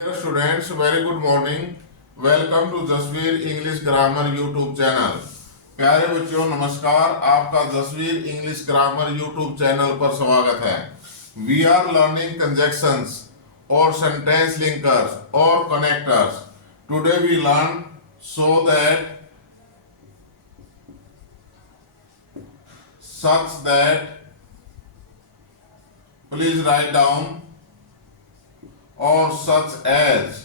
Dear students, very good morning. Welcome to Jasvir English grammar YouTube channel. प्यारे बच्चों नमस्कार, आपका Jasvir English grammar YouTube channel पर स्वागत है। वी आर लर्निंग कंजक्शंस और सेंटेंस लिंकर्स और connectors. Today we learn so that, such that, please write down, or such as,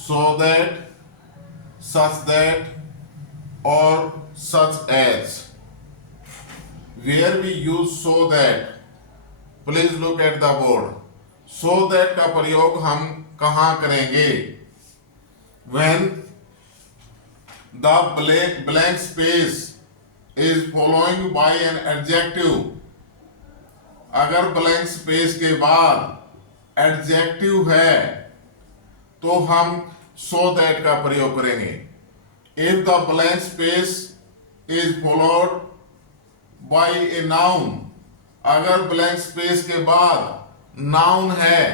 so that, such that, or such as. Where we use so that, please look at the board. So that का प्रयोग हम कहाँ करेंगे? When the blank space is following by an adjective, अगर blank space के बाद adjective है तो हम सो दैट का प्रयोग करेंगे। If the blank space is followed by a noun, अगर ब्लैंक स्पेस के बाद नाउन है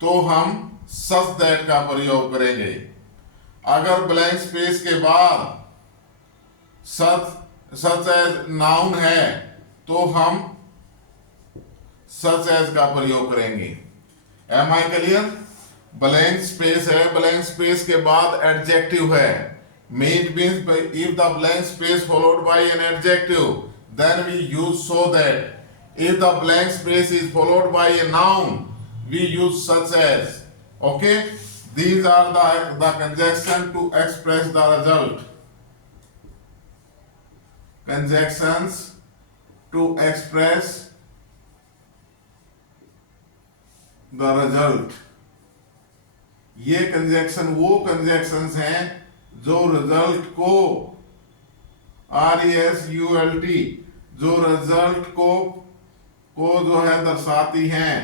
तो हम सच दैट का प्रयोग करेंगे। अगर ब्लैंक स्पेस के बाद सच एज नाउन है तो हम सच एज का प्रयोग करेंगे। Am I clear? Blank space है, ब्लैंक स्पेस के बाद एडजेक्टिव है। Meet means if the blank space followed by an adjective then we use so that. If the blank space is followed by a noun we use such as. Okay, these are the conjunction to express the result. Conjunctions to express the result. ये conjunction वो conjunctions हैं जो result को RESULT जो result को जो है दर्शाती हैं।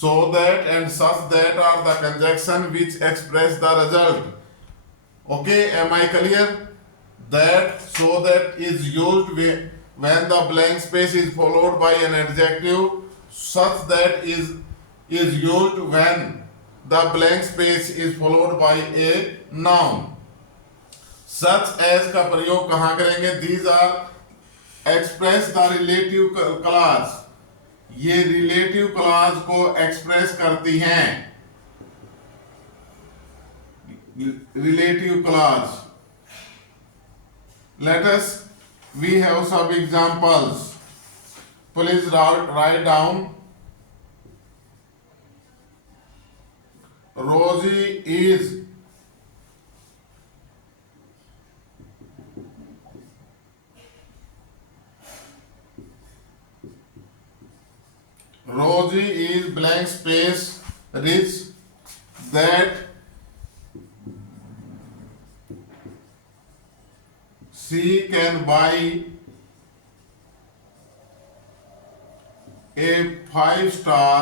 So that and such that are the conjunction which express the result. Okay, am I clear? That, so that is used when the blank space is followed by an adjective. Such that is used when the blank space is followed by a noun. Such as का प्रयोग कहाँ करेंगे? These are express the relative clause. ये relative clause को express करती हैं। Relative clause, let us we have some examples. Please write down. Rosie is Rosie is blank space rich that she can buy a 5-star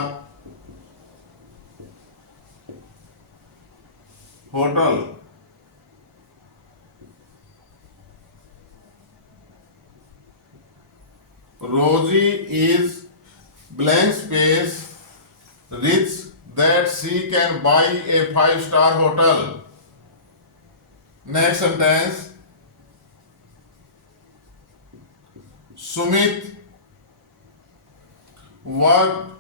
hotel. Rosie is blank space rich that she can buy a 5-star hotel. Next sentence. Sumit worked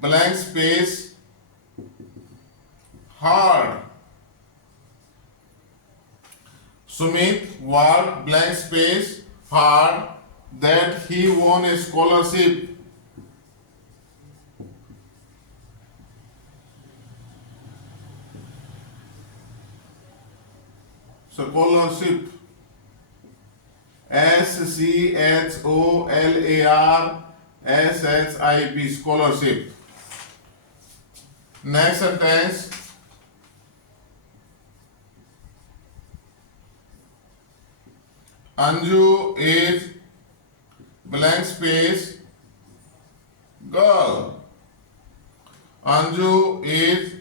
blank space hard. Sumit worked blank space hard that he won a scholarship. Scholarship, SCHOLARSHIP, scholarship. Next sentence. Anju is blank space girl. Anju is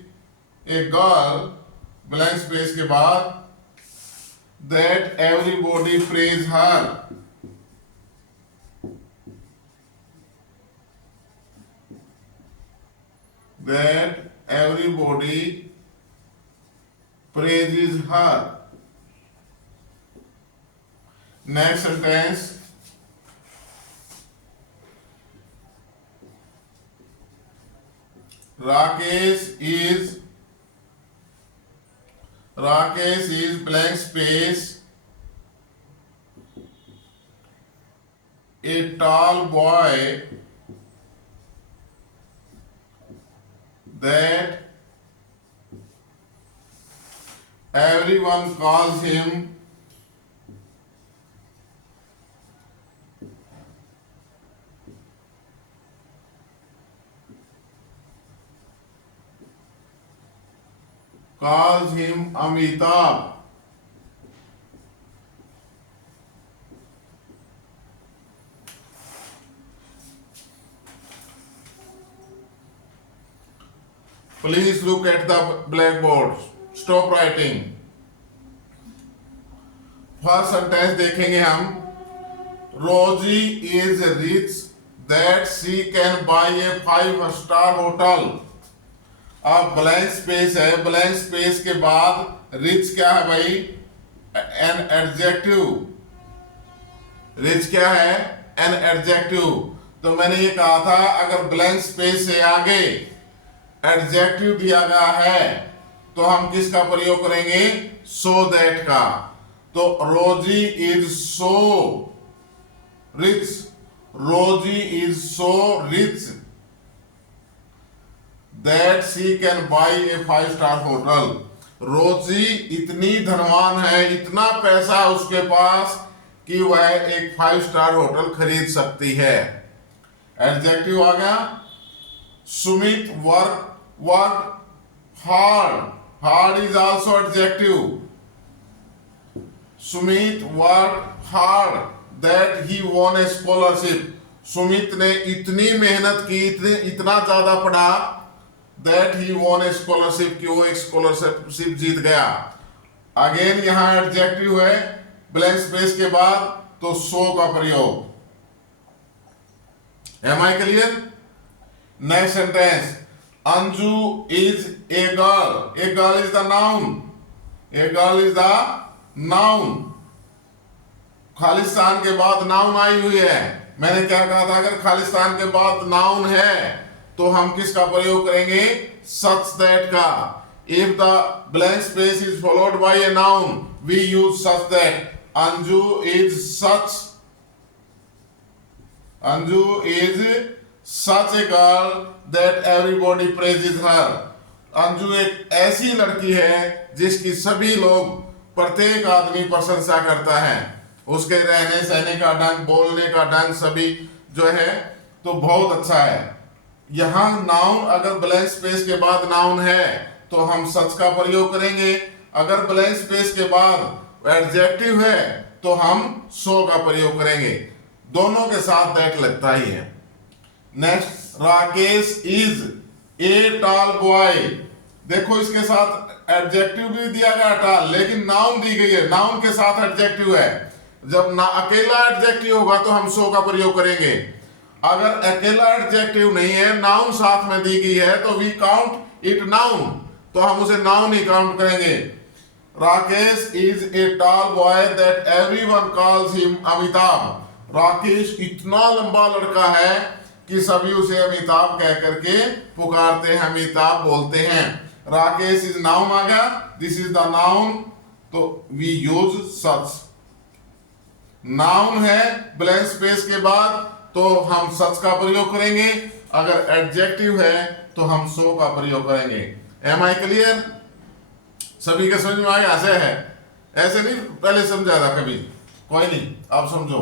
a girl blank space के बाद that everybody praise her, that everybody praises her. Next sentence, Rakesh is blank space a tall boy that everyone calls him Amitabh. Please look at the blackboard. Stop writing. First sentence देखेंगे हम. Rosie is rich that she can buy a 5-star hotel. अब blank space है, blank space के बाद rich क्या है भाई? An adjective. Rich क्या है? An adjective. तो मैंने ये कहा था अगर ब्लैंक स्पेस से आगे एडजेक्टिव दिया गया है तो हम किसका प्रयोग करेंगे? सो दैट का. तो रोजी इज सो रिच. रोजी is so rich that she can buy A 5-star hotel. रोजी इतनी धनवान है, इतना पैसा उसके पास कि वह एक 5-star होटल खरीद सकती है. एडजेक्टिव आ गया. Sumit work hard. Hard is also adjective. Sumit work hard that he won a scholarship. Sumit ने इतनी मेहनत की, इतना ज्यादा पढ़ा that he won a scholarship, कि वो एक स्कॉलरशिप जीत गया. अगेन यहां एडजेक्टिव है ब्लैंक स्पेस के बाद, तो सो का प्रयोग. Am I clear? Next sentence. Anju is a girl. A girl is the noun. A girl is the noun. Khalistan के बाद नाउन आई हुई है. मैंने क्या कहा था? अगर खालिस्तान के बाद नाउन है तो हम किसका प्रयोग करेंगे? सच दैट का. If the blank space is followed by a noun we use such that. Anju is such. Anju is such a girl that everybody praises her. Anju एक ऐसी लड़की है जिसकी सभी लोग, प्रत्येक आदमी प्रशंसा करता है. उसके रहने सहने का ढंग, बोलने का ढंग सभी जो है तो बहुत अच्छा है. यहां नाउन अगर ब्लैंक स्पेस के बाद नाउन है तो हम सच का प्रयोग करेंगे. अगर ब्लैंक स्पेस के बाद एडजेक्टिव है तो हम सो का प्रयोग करेंगे. दोनों के साथ दैट लगता ही है. Next. Rakesh is a tall boy. देखो इसके साथ एडजेक्टिव भी दिया गया टॉल, लेकिन नाउन दी गई है. नाउन के साथ एडजेक्टिव है. जब ना अकेला एडजेक्टिव होगा तो हम सो का प्रयोग करेंगे. अगर अकेला एडजेक्टिव नहीं है, नाउन साथ में दी गई है, तो वी काउंट इट नाउन, तो हम उसे नाउन ही काउंट करेंगे. Rakesh is a tall boy that everyone calls him Amitabh. Rakesh इतना लंबा लड़का है कि सभी उसे अमिताभ कह करके पुकारते हैं, अमिताभ बोलते हैं. राकेश इज नाउन आ गया. दिस इज द नाउन, तो वी यूज सच. नाउन है ब्लैंक स्पेस के बाद तो हम सच का प्रयोग करेंगे. अगर एडजेक्टिव है तो हम सो का प्रयोग करेंगे. Am I clear? सभी के समझ में आ गया? ऐसे है, ऐसे नहीं पहले समझा था कभी. कोई नहीं, आप समझो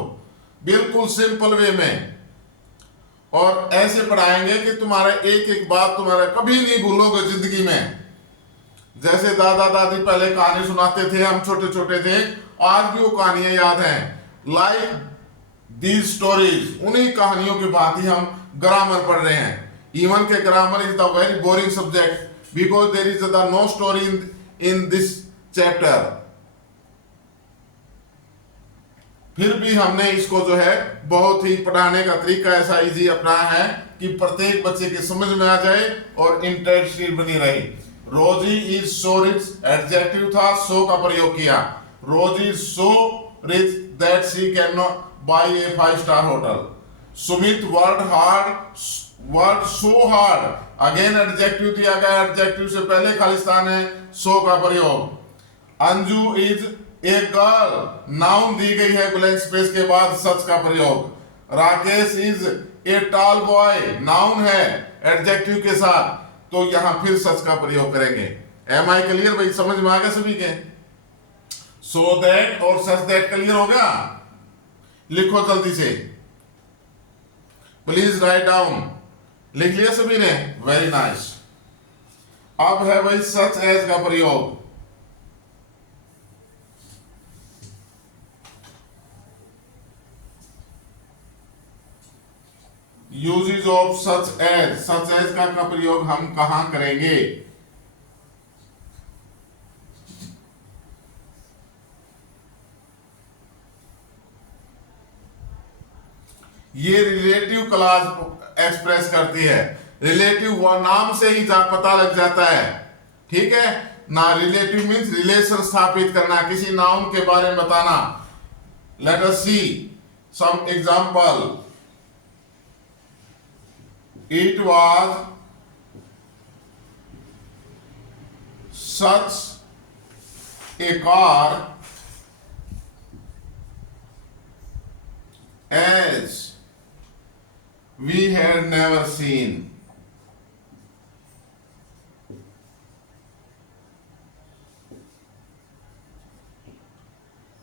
बिल्कुल सिंपल वे में, और ऐसे पढ़ाएंगे कि तुम्हारे एक एक बात तुम्हारा कभी नहीं भूलोगे जिंदगी में. जैसे दादा दादी पहले कहानी सुनाते थे, हम छोटे छोटे थे, आज भी वो कहानियां याद हैं. लाइक दीज स्टोरीज, उन्हीं कहानियों की बात ही हम ग्रामर पढ़ रहे हैं. इवन के grammar is the very boring subject because there is the no story in this chapter. फिर भी हमने इसको जो है बहुत ही पढ़ाने का तरीका ऐसा इजी अपनाया है कि प्रत्येक बच्चे के समझ में आ जाए और इंटरेस्टेड बनी रहे। रोजी इज सो रिच, एडजेक्टिव था, सो का प्रयोग किया। Rosie is so rich that she can not buy a 5-star hotel. Sumit worked so hard, again adjective दिया गया, एडजेक्टिव से पहले खालिस्तान है, सो का प्रयोग। Anju is a girl, noun दी गई है ब्लैंक स्पेस के बाद सच का प्रयोग। Rakesh is a tall boy, noun है एडजेक्टिव के साथ, तो यहां फिर सच का प्रयोग करेंगे। एम आई क्लियर भाई, समझ में आ गया सभी के? सो दैट और सच दैट क्लियर हो गया? लिखो जल्दी से, प्लीज राइट डाउन। लिख लिया सभी ने? Very nice. अब है भाई सच एज का प्रयोग। यूजेज ऑफ सच एज का प्रयोग हम कहां करेंगे? ये रिलेटिव क्लॉज एक्सप्रेस करती है। रिलेटिव वो नाम से ही पता लग जाता है, ठीक है ना। रिलेटिव मीन्स रिलेशन स्थापित करना, किसी नाउन के बारे में बताना। Let us see some example. It was such a car as we had never seen.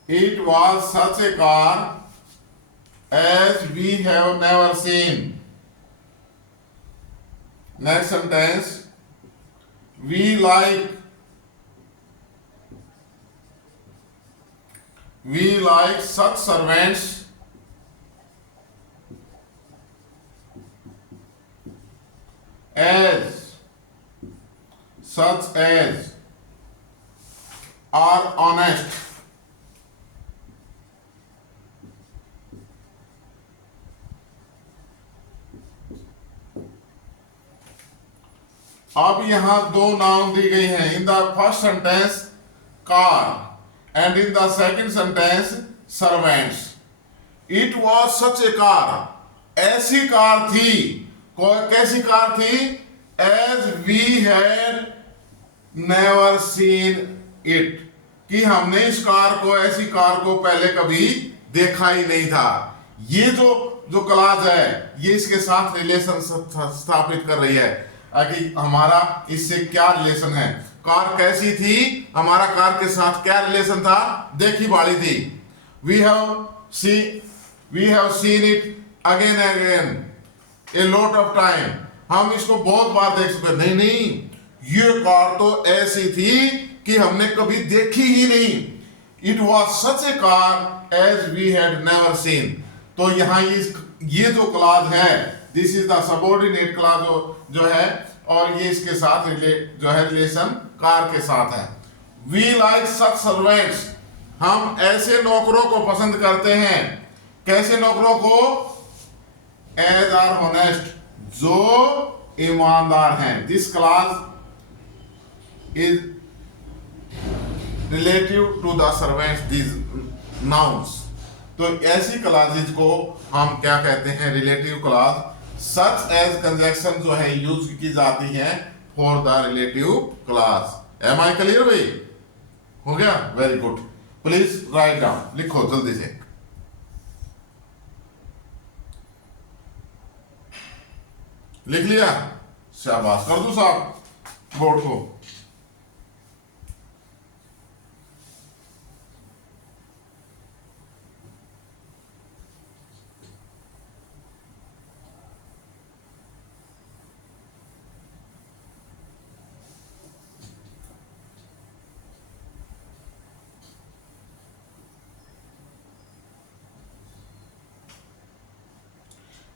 It was such a car as we have never seen. Next sentence, we like such servants such as are honest. अब यहां दो noun दी गई हैं। In the first sentence car and in the second sentence servants. It was such a car, ऐसी car थी। कैसी car थी? As we had never seen it, कि हमने इस कार को, ऐसी कार को पहले कभी देखा ही नहीं था। ये जो क्लॉज है ये इसके साथ रिलेशन स्थापित कर रही है कि हमारा इससे क्या रिलेशन है। कार कैसी थी? हमारा कार के साथ क्या रिलेशन था? देखी बाड़ी थी। We have seen it again a lot of time, हम इसको बहुत बार देख चुके। नहीं, ये कार तो ऐसी थी कि हमने कभी देखी ही नहीं। It was such a car as we had never seen. तो यहां ये जो क्लॉज है, this is the subordinate clause जो है, और ये इसके साथ जो है रिलेशन कार के साथ है। वी लाइक सच सर्वेंट्स, हम ऐसे नौकरों को पसंद करते हैं। कैसे नौकरों को? एज आर ऑनेस्ट, जो ईमानदार हैं। This clause is relative to the servants, this nouns. तो ऐसी क्लॉजेज को हम क्या कहते हैं? Relative clause. Such as conjunction जो है यूज की जाती है for the relative clause. Am I clear भाई? हो गया? Very good. Please write down, लिखो जल्दी से। लिख लिया? शाबाश, कर दो साहब बोर्ड को।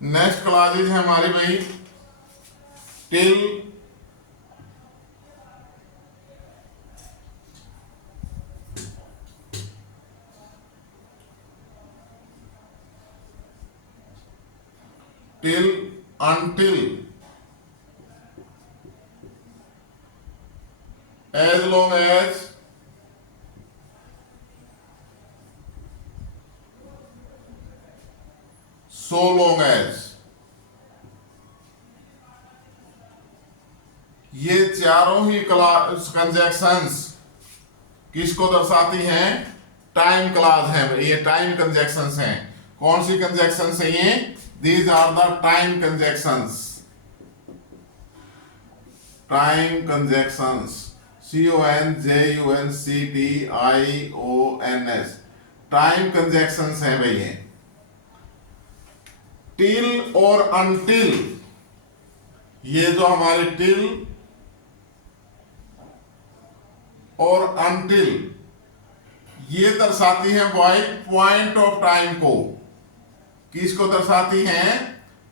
नेक्स्ट क्लॉजेज है हमारी भाई till till, until, as long as, so long as। ये चारों ही कंजैक्शंस किसको दर्शाती हैं? टाइम क्लॉज है, ये टाइम कंजैक्शंस हैं। कौन सी कंजैक्शंस है ये? These are the time conjunctions. Time conjunctions, CONJUNCTIONS, time conjunctions है भाई ये। टिल और अनटिल, ये जो हमारे टिल और अनटिल, ये दर्शाती है भाई पॉइंट ऑफ टाइम को। किसको दर्शाती हैं?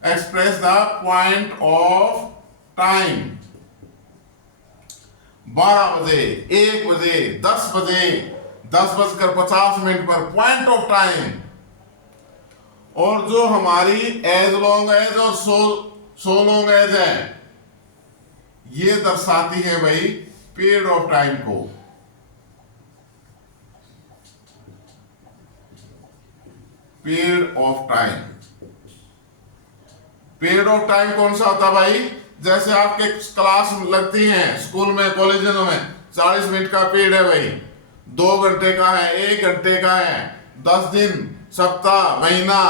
Express the point of time. 12 बजे, 1 बजे, 10 बजे, 10:50 पर पॉइंट ऑफ टाइम। और जो हमारी एज लॉन्ग एज और सो लॉन्ग एज है, ये दर्शाती है भाई पीरियड ऑफ टाइम को। Period of time, period of time कौन सा होता है भाई? जैसे आपके क्लास लगती हैं स्कूल में, कॉलेजों में, 40 मिनट का पीरियड है भाई, 2 घंटे का है, 1 घंटे का है, 10 दिन, सप्ताह, महीना,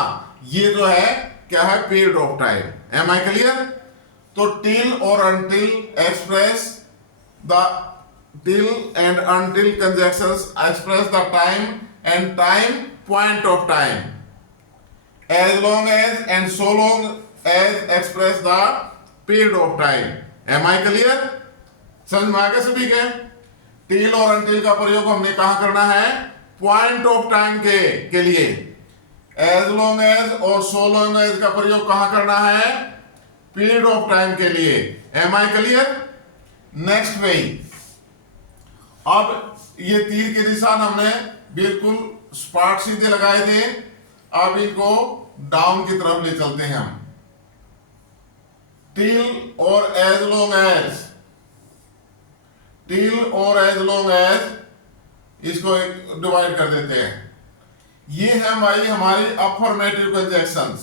ये जो है क्या है? Period of time. Am I clear? तो टिल और until express the, till and until conjunctions express the time and time point of time. As long as and so long as express the period of time. Am I clear? समझ में आ गया सभी के? Till और until का प्रयोग हमने कहाँ करना है? पॉइंट ऑफ टाइम के लिए। As long as और so long as का प्रयोग कहाँ करना है? पीरियड ऑफ टाइम के लिए। Am I clear? नेक्स्ट भाई, अब ये तीर के निशान हमने बिल्कुल स्पॉट सीधे लगाए थे, अब इनको डाउन की तरफ ले चलते हैं हम। टिल और एज लॉन्ग एज, टिल और एज लॉन्ग एज, इसको डिवाइड कर देते हैं। ये है भाई हमारी affirmative conjunctions.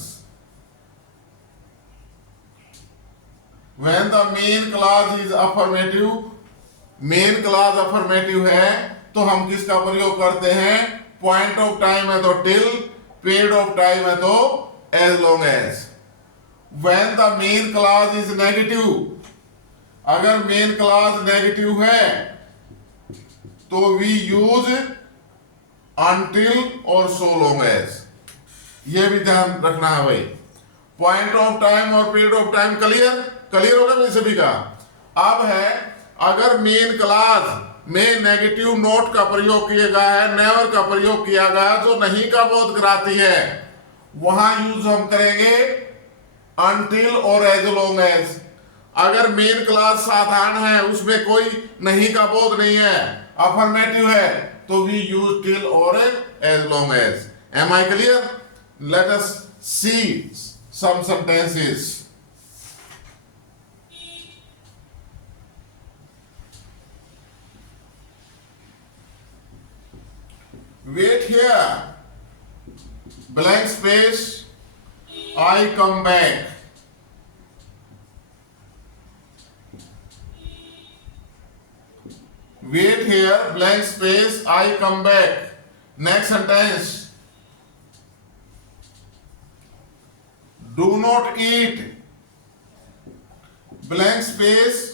When the main clause is affirmative, main clause affirmative है तो हम किसका प्रयोग करते हैं? पॉइंट ऑफ टाइम है तो टिल, पीरियड ऑफ टाइम है तो as long as. When the main clause is negative, अगर मेन क्लॉज नेगेटिव है तो वी यूज अनटिल और सो लॉन्ग एज। ये भी ध्यान रखना है भाई। पॉइंट ऑफ टाइम और period of time clear? Clear होगा भाई सभी का? अब है, अगर मेन क्लॉज में नेगेटिव नोट का प्रयोग किया गया है, नेवर का प्रयोग किया गया, जो नहीं का बोध कराती है, वहां यूज हम करेंगे अनटिल और एज लॉन्ग एज। अगर मेन क्लॉज साधारण है, उसमें कोई नहीं का बोध नहीं है, अफर्मेटिव है, तो वी यूज टिल और as long as. Am I clear? Let us see some sentences. Wait here, blank space, I come back. Wait here, blank space, I come back. Next sentence. Do not eat, blank space,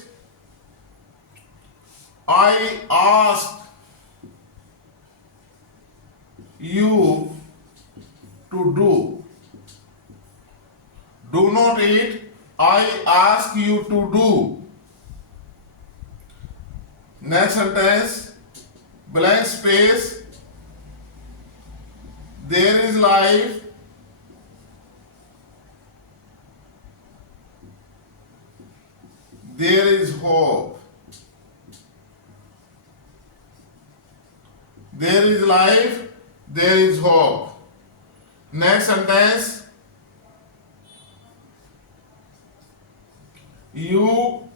I ask you to do. Do not eat, I ask you to do. Next sentence, blank space, there is life, there is hope. There is life, there is hope. Next sentence, You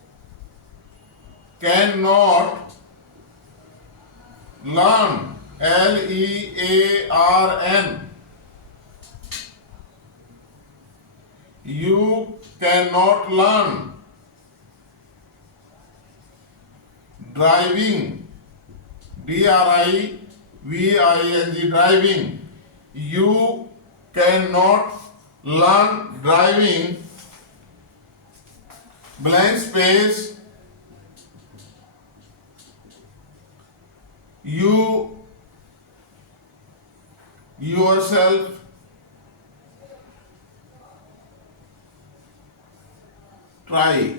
cannot learn. Learn. You cannot learn. Driving. Driving. Driving. You cannot learn driving. Blank space. You yourself try.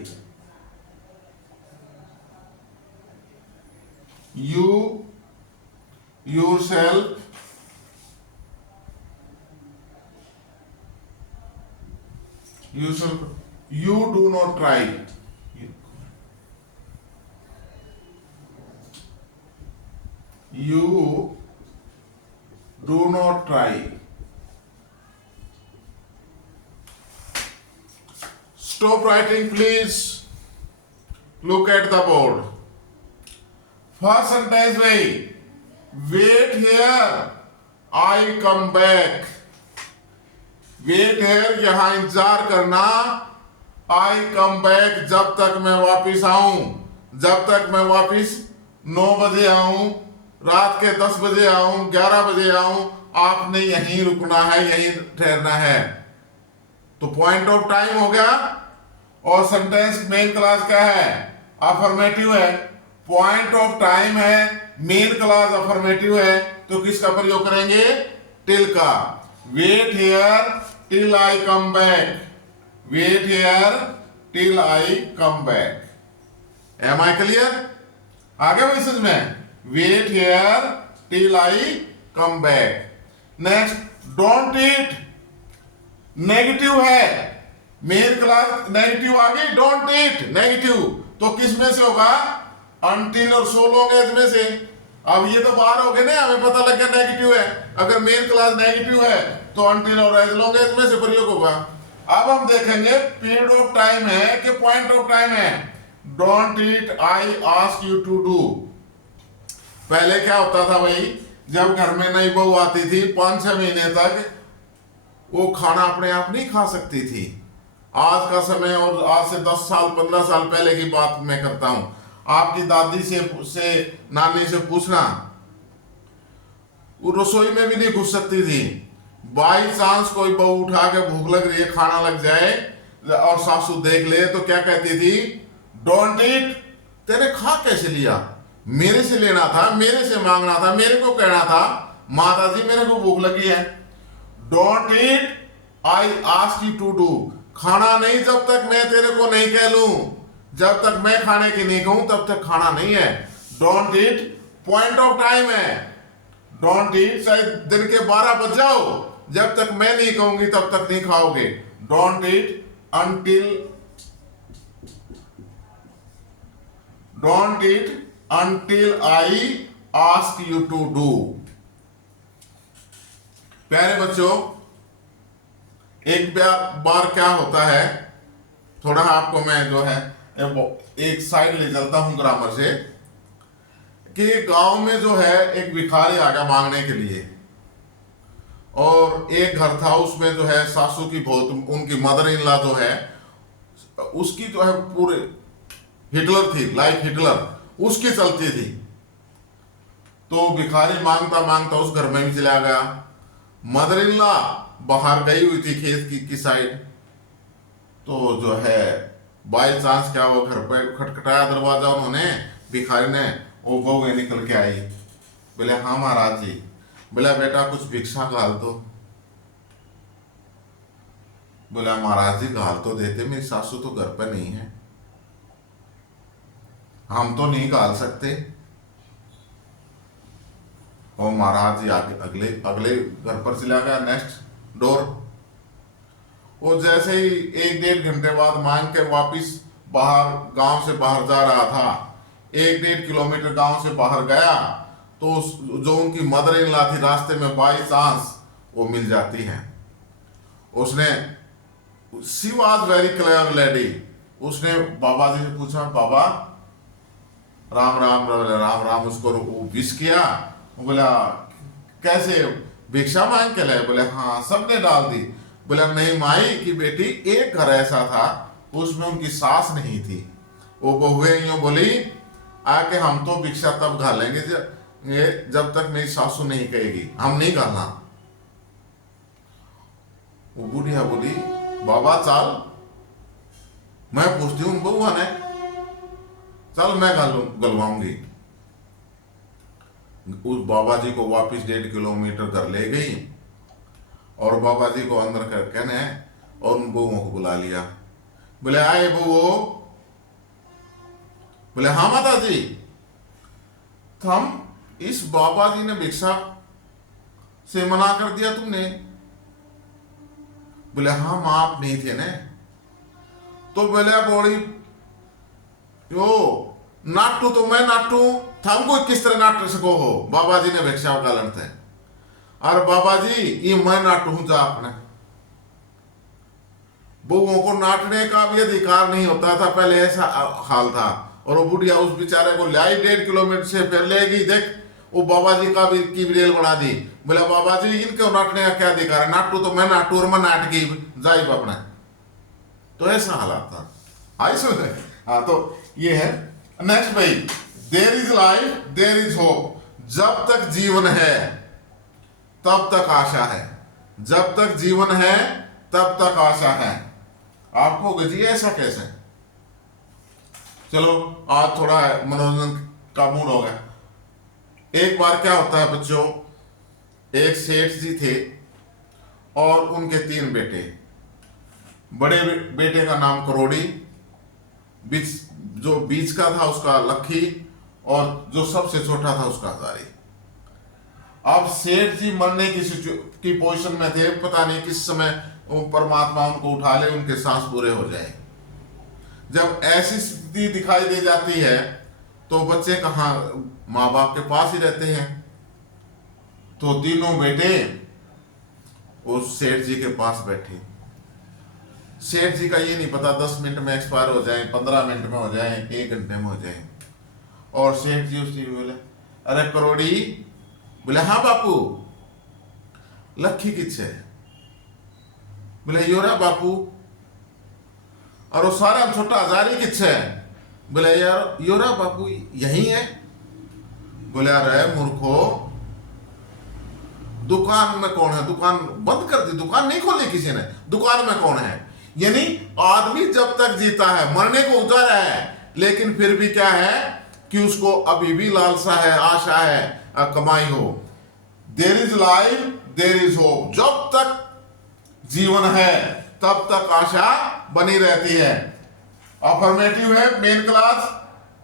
You yourself you do not try. You do not try. Stop writing, please. Look at the board. First sentence में wait here, I come back. Wait here, यहाँ इंतजार करना. I come back, जब तक मैं वापिस आऊं. जब तक मैं वापिस 9 बजे आऊं, रात के 10 बजे आऊं, 11 बजे आऊं, आपने यहीं रुकना है, यहीं ठहरना है. तो पॉइंट ऑफ टाइम हो गया. और सेंटेंस मेन क्लास क्या है? अफर्मेटिव है. पॉइंट ऑफ टाइम है, मेन क्लास अफर्मेटिव है, तो किसका प्रयोग करेंगे? टिल का. Wait here till I come back. Wait here till I come back. Am I clear? आगे मैसेज में wait here till I come back. Next, don't eat. Negative है, मेन क्लास नेगेटिव आ गई. डोंट ईट नेगेटिव, तो किस में से होगा? अनटिल और सो लॉन्ग एज में से. अब ये तो बाहर हो गए ना, हमें पता लग गया नेगेटिव है. अगर मेन क्लास नेगेटिव है तो अनटिल और एज लॉन्ग एज में से प्रयोग होगा. अब हम देखेंगे पीरियड ऑफ टाइम है कि पॉइंट ऑफ टाइम है. Don't eat I ask you to do. पहले क्या होता था भाई, जब घर में नई बहू आती थी 5-6 महीने तक वो खाना अपने आप नहीं खा सकती थी. आज का समय और आज से 10 साल 15 साल पहले की बात मैं करता हूं. आपकी दादी से नानी से पूछना, वो रसोई में भी नहीं घुस सकती थी. बाई चांस कोई बहू उठा के भूख लग रही है, खाना लग जाए और सासू देख ले तो क्या कहती थी? Don't eat. तेरे खा कैसे लिया? मेरे से लेना था, मेरे से मांगना था, मेरे को कहना था माता जी मेरे को भूख लगी है. Don't eat I ask you to do. खाना नहीं जब तक मैं तेरे को नहीं कह लूं. जब तक मैं खाने की नहीं कहूं तब तक खाना नहीं है. Don't eat point of time है. डोंट ईट चाहे दिन के 12 बज जाओ, जब तक मैं नहीं कहूंगी तब तक नहीं खाओगे. Don't eat until I ask you to do. प्यारे बच्चों, एक बार क्या होता है, थोड़ा आपको मैं जो है एक साइड ले चलता हूं ग्रामर से, कि गांव में जो है एक भिखारी आ गया मांगने के लिए. और एक घर था, उसमें जो है सासू की बहुत, उनकी मदर इन लॉ जो है उसकी जो है पूरे हिटलर थी, लाइक हिटलर उसकी चलती थी. तो भिखारी मांगता मांगता उस घर में भी चला गया. मदर इन लॉ बाहर गई हुई थी खेत की साइड. तो जो है बाई चांस क्या वो घर पे खटखटाया दरवाजा उन्होंने, भिखारी ने. वो बहू निकल के आई. बोले हाँ महाराज जी. बोला बेटा कुछ भिक्षा घाल दो. बोला महाराज जी घाल तो देते, मेरी सासू तो घर पर नहीं है, हम तो नहीं घाल सकते. और महाराज जी आगे अगले घर पर चला गया, नेक्स्ट डोर. वो जैसे ही 1-1.5 घंटे बाद मांग के वापिस बाहर, गांव से बाहर जा रहा था, 1-1.5 किलोमीटर गांव से बाहर गया, तो जो उनकी मदर इन लॉ थी रास्ते में बाई चांस वो मिल जाती है. उसने she was very clever lady. उसने बाबा जी से पूछा, बाबा राम राम राम राम, उसको विश किया। बोला कैसे भिक्षा मांग के लाए? बोले हाँ, सबने डाल दी। बोला नहीं माई की बेटी, एक घर ऐसा था उसमें उनकी सास नहीं थी, वो बहुए यूं बोली आके हम तो भिक्षा तब घालेंगे जब तक मेरी सासू नहीं कहेगी, हम नहीं घालना। वो बुढ़िया बोली बाबा चल, मैं पूछती हूँ बउआ ने, चल मैं गलवाऊंगी। उस बाबा जी को वापिस 1.5 किलोमीटर घर ले गई और बाबा जी को अंदर करके ने और उन बउओं को बुला लिया। बोले आए बउओ? बोले हाँ माता जी। तो हम इस बाबा जी ने भिक्षा से मना कर दिया तुमने? बोले हाँ मां आप नहीं थे ने। तो बोले बोली यो नाटू तो मैं नाटू हमको किस तरह नाट सको हो? बाबा जी ने भिक्षा का लड़ते हैं। अरे बाबा जी ये मैं नाटू हूं जा आपने। बहुओं को नाटने का भी अधिकार नहीं होता था पहले, ऐसा हाल था। और वो बुढ़िया उस बेचारे को लाई 1.5 किलोमीटर से फिर ले गई। देख वो बाबा जी का भी की रेल बना दी। बोला बाबा जी इनको नाटने का क्या अधिकार है? नाटू तो मैं नाटू और मैं नाट गई जाइब अपने। तो ऐसा हालात था। आई सुन। हाँ तो ये है नेक्स्ट भाई, there is life there is hope. जब तक जीवन है तब तक आशा है। जब तक जीवन है तब तक आशा है। आपको गजी ऐसा कैसे? चलो आज थोड़ा मनोरंजन का मूड हो गया। एक बार क्या होता है बच्चों, एक सेठ जी थे और उनके 3 बेटे। बड़े बेटे का नाम करोड़ी, जो बीच का था उसका लखी और जो सबसे छोटा था उसका हजारी। अब सेठ जी मरने की पोजीशन में थे, पता नहीं किस समय परमात्मा उनको उठा ले, उनके सांस पूरे हो जाए। जब ऐसी स्थिति दिखाई दे जाती है तो बच्चे कहाँ माँ बाप के पास ही रहते हैं। तो तीनों बेटे उस सेठ जी के पास बैठे। सेठ जी का ये नहीं पता 10 मिनट में एक्सपायर हो जाए, 15 मिनट में हो जाए, 1 घंटे में हो जाए। और सेठ जी उससे बोले अरे करोड़ी। बोले हाँ बापू। लखी किच्छे? बोले योरा बापू। और वो सारा छोटा हजारी किच्छे? बोले यार योरा बापू यही है। बोले अरे मूर्खो, दुकान में कौन है? दुकान बंद कर दी, दुकान नहीं खोली किसी ने, दुकान में कौन है? यानी आदमी जब तक जीता है, मरने को उतारा है, लेकिन फिर भी क्या है कि उसको अभी भी लालसा है, आशा है कमाई हो। There is life there is hope. जब तक जीवन है तब तक आशा बनी रहती है। अफर्मेटिव है main clause,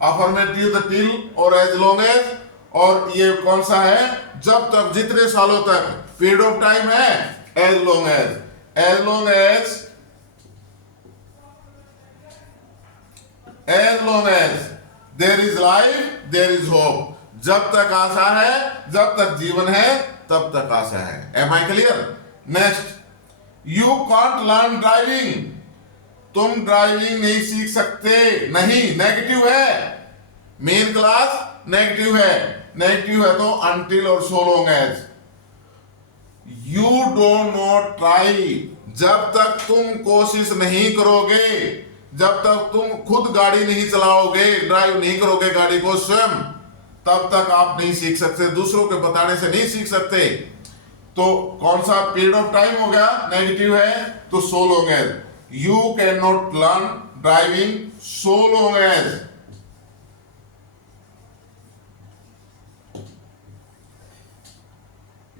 affirmative the till और एज लॉन्ग एज। और ये कौन सा है? जब तक, जितने सालों तक, पीरियड ऑफ टाइम है as long as. As long as, as long as there is life there is hope। जब तक आशा है, जब तक जीवन है तब तक आशा है। Am I clear? Next, you can't learn driving। तुम ड्राइविंग नहीं सीख सकते। नहीं, नेगेटिव है। मेन क्लास नेगेटिव है। नेगेटिव है तो until और so long as। You don't not try। जब तक तुम कोशिश नहीं करोगे, जब तक तुम खुद गाड़ी नहीं चलाओगे, ड्राइव नहीं करोगे गाड़ी को स्वयं, तब तक आप नहीं सीख सकते। दूसरों के बताने से नहीं सीख सकते। तो कौन सा पीरियड ऑफ टाइम हो गया? नेगेटिव है तो so long as. You can not learn driving so long as.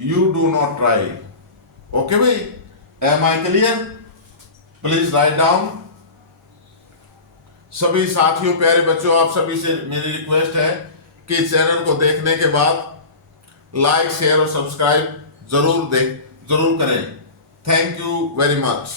You do not try. Okay भाई, am I clear? Please write down. सभी साथियों, प्यारे बच्चों, आप सभी से मेरी रिक्वेस्ट है कि चैनल को देखने के बाद लाइक, शेयर और सब्सक्राइब जरूर करें। Thank you very much.